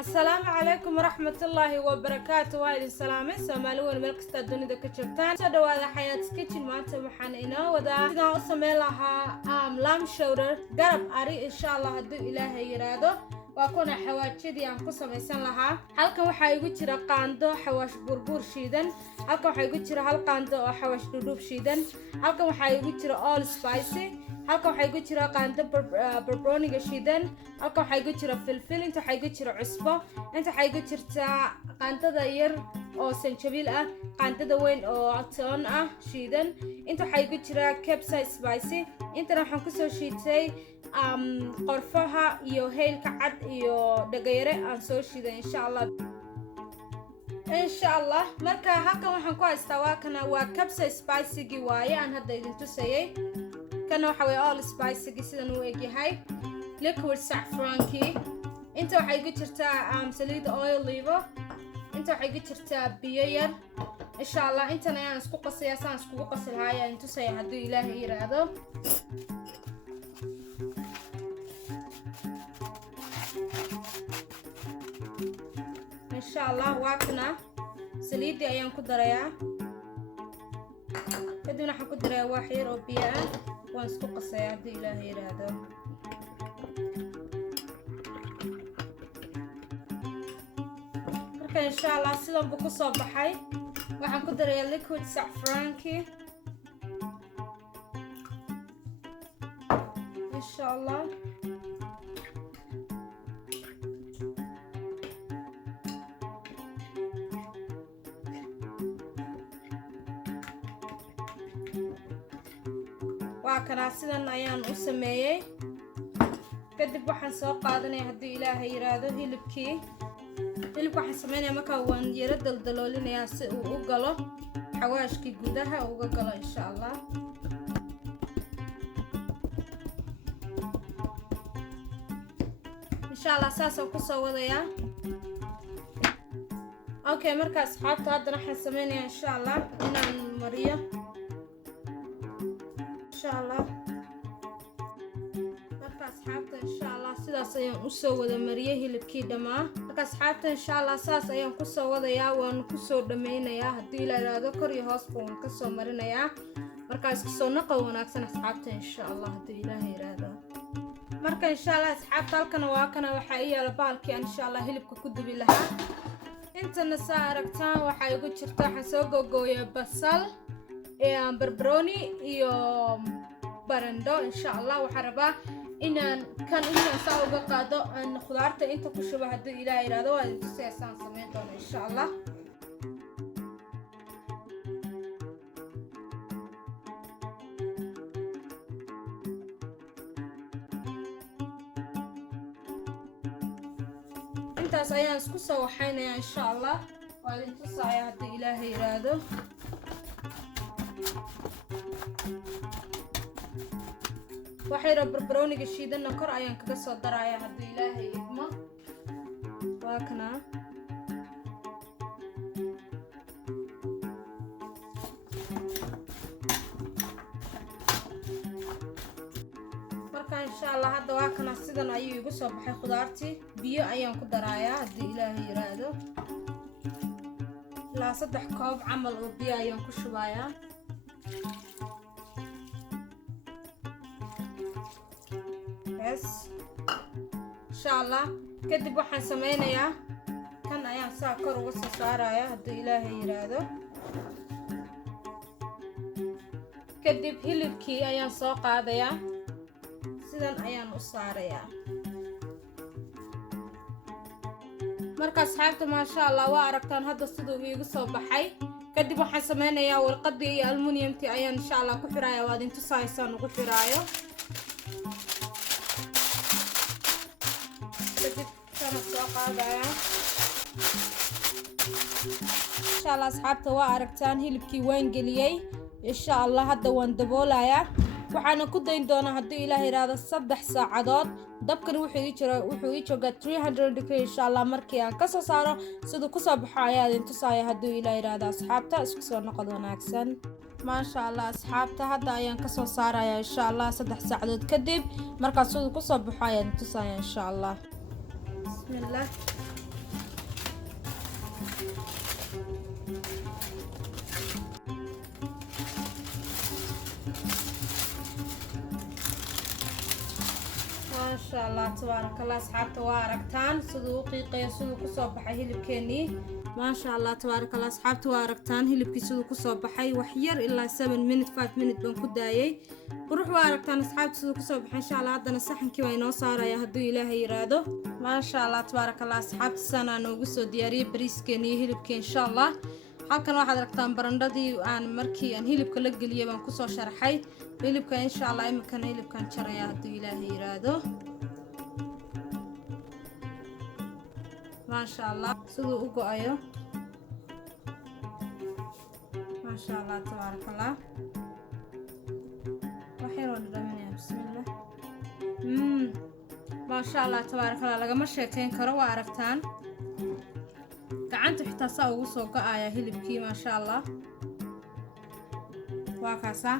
السلام عليكم ورحمة الله وبركاته. وهاي السلامة سومالي وين ملك ستا دونيدا كجرتان سو dhawaada xayaat kitchen maanta waxaan inoo wadaa sidaan u sameyn lahaa lamb shoulder garab ari insha Allah hadduu Ilaahay yiraahdo waa kuna xawaajidii aan ku samaysan lahaa. halkan waxaa igu jira qaando xawaash burbur shiidan, halkan waxaa igu jira hal qaando oo xawaash dhudhub shiidan, halkan waxaa igu jira all spicy, halkan waxaa igu jira qaando barbarooniga shiidan, halkan waxaa igu jira filfil, inta waxaa igu jira cusbo, inta waxaa igu jirta qaandada yar oo sanjabiil ah, qaandada weyn oo toon ah shiidan, inta waxaa igu jira capsaicin spicy, intana waxaan ku soo shiitay qorfaha iyo heelka cad iyo dhagayare aan soo shiiday insha Allah marka halkan waxaan ku haystaa waa capsaicin spicy waaye aan hadda idin tusayay. kana waxa way all spicy sidan uu egyahay, liquid saffronki, inta waxay igu jirtaa saliid olive, inta waxay igu jirtaa biyo yar insha Allah. intana ayaan isku qasaya saan isku qasi lahaa ayaan tusaya hadduu Ilaahay yiraahdo. insha Allah waakna saliid ayaan ku darayaa, kadibna waxaan ku darayaa wax yar oo biyo ah, waan isku qasayaa haddii Ilaahay yiraahdo. marka insha Allah sidan buu ku soo baxay. waxaan ku darayaa liquid saffronki insha Allah. waa kana sidan ayaan u sameeyay. kadib waxaan soo qaadanay haddii Ilaahay yiraahdo hilibkii waxaan sameynaya marka waan yara daldaloolinayaa si uu u galo xawaashkii gudaha uga galo insha Allah. insha Allah saasaan ku soo wadayaa. okay marka asxaabta haddana waxaan sameynayaa insha Allah inaan mariyo insha Allah. marka asxaabta insha Allah sidaas ayaan u soo wada mariyay hilibkii dhamaa. marka asxaabta insha Allah saas ayaan ku soo wadayaa, waan ku soo dhameynayaa haddii la yiraahdo kor iyo hoos baan ka soo marinayaa. markaas ku soo naqo wanaagsan asxaabta insha Allah haddii Ilaahay yiraahdo. marka insha Allah asxaabta halkan waa kana waxa ay yaala baalkii insha Allah hilibka ku dubi lahaa. intana saa aragtaan waxa igu jirta waxaan soo googooyay basal barbarooni iyo barando insha Allah. waxaan rabaa inaan saa uga qaado aan khudaarta inta ku shubo haddii Ilaahay yiraahdo waa idin tusaysaan sameyn doono insha Allah. intaas ayaan isku soo waxaynayaa insha Allah, waa idin tusaaya haddii Ilaahay yiraahdo. waxayra barbarooniga shiidanna kor ayaan kaga soo darayaa haddii Ilaahay idmo. waa kana marka insha Allah hadda waa kana sidan ayuu igu soo baxay khudaartii. biyo ayaan ku darayaa haddii Ilaahay yiraahdo, ilaa 3 koob camal oo biyo ayaan ku shubayaa. insha Allah kadib waxaan sameynayaa kan ayaan saa kor uga soo saarayaa haddii Ilaahay yiraahdo. kadib hilibkii ayaan soo qaadayaa, sidan ayaan u saarayaa. marka asxaabta maasha Allah waa aragtaan hadda siduu iigu soo baxay. kadib waxaan sameynayaa warqadii iyo aluminiumtii ayaan insha Allah ku xirayaa, waa idin tusaysaan ugu xiraayo. soo qaadaya insha Allah asxaabta waa aragtaan hilibkii waan geliyay insha Allah. hadda waan daboolayaa, waxaana ku dayn doonaa haddii Ilaahay yiraahdo 3 saacadood. dabkan wuxuu ii joogaa 300 degree insha Allah. markii aan ka soo saaro siduu ku soo baxo ayaa idin tusaaya haddii Ilaahay yiraahdo. asxaabta isku soo noqod wanaagsan. maasha Allah asxaabta hadda ayaan ka soo saarayaa insha Allah 3 saacadood kadib. markaas siduu ku soo baxo ayaa idin tusaaya insha Allah. بسم الله ما شاء الله تبارك الله أصحابته واركتان سدو قيقية سدو كسوب بحي هلب كيني ما شاء الله تبارك الله أصحابته واركتان هلب كي سدو كسوب بحي وحير إلا 7 minute 5 minute بنكو دايي وروح واركتان أصحابته سدو كسوب بحي إن شاء الله عدنا السحن كي وينو صار يا هدو إلهي يرادو ما شاء الله تبارك الله أصحابته سنة نوغسو دياري بريس كيني هلب كي إن شاء الله halkan waxaad aragtaan barandadii aan markii aan hilibka la galiyay baan ku soo sharaxay hilibka insha Allah imkan hilibkan jaraya hadii Ilaahay yiraahdo ma sha Allah sidoo u go'ayo ma sha Allah tabarakallah waxay roon dhamanaya bismillah ma sha Allah tabarakallah lagama sheekayn karo waa aragtaan gacanta xitaa saa ugu soo go'aya hilibkii ma sha Allah waa kaasa